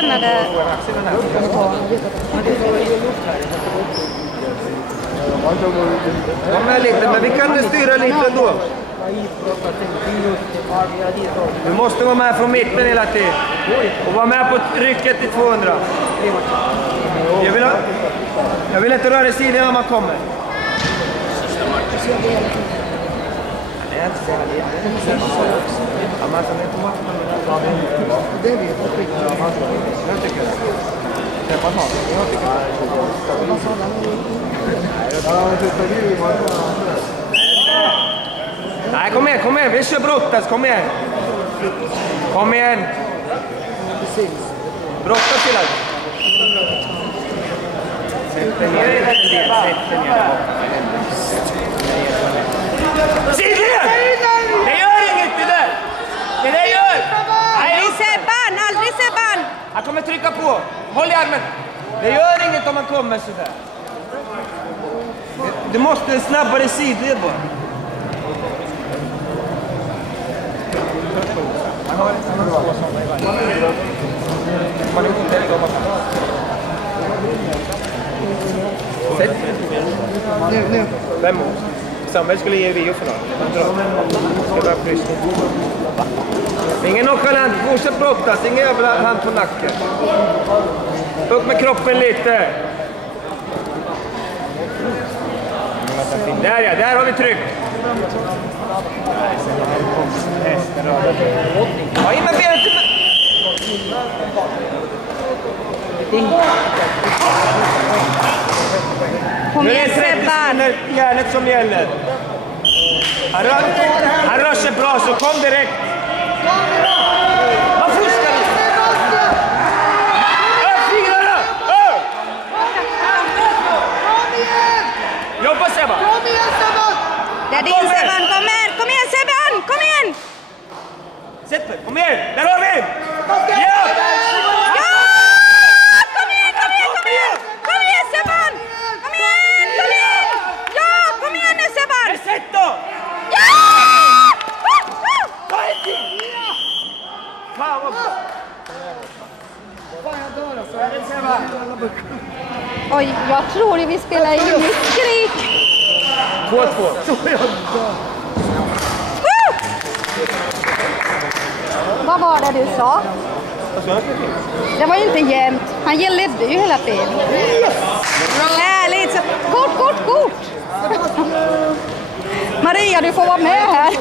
känna det. Kom med lite, men vi kan styra lite ändå. Du måste vara med från mitten hela tiden. Och vara med på rycket till 200. Jag vill inte röra sidan när man kommer. Nej, kom igen, vi kör brottas, kom igen. Kom igen. Brottas till allt. Sätt ner. Sidled! Det gör inget det där! Det där gör! Aldrig Sebban, aldrig Sebban! Han kommer trycka på. Håll i armen. Det gör inget om man kommer sådär. Du måste snabbare sidled bara. Nu. Vem? Samuel skulle ge Rio för något. Ska vara fryst. Ingen nonchalant, fortsätt brottas. Ingen jävla hand på nacken. Upp med kroppen lite. Där ja, där har vi tryck. Ja, in med benet. Kom Nu är igen det 30 Sebban! sekunder järnet som gäller. Han rör sig bra, så kom direkt. Han fuskar inte. Fingrarna! Jobba Sebban! Det är din Sebban, kom igen Sebban, kom igen! Sätt dig, kom igen, där har vi! Ja! Kom igen Sebban! Kom igen! Ja, kom igen nu Sebban! Sätt då! Ja! Ta ett till! Fan vad bra! Oj, jag tror vi spelar in i skrik. 2-2. Vad var det du sa? Det var ju inte jämnt. Han ledde ju hela tiden. Härligt! Kort! Maria, du får vara med här.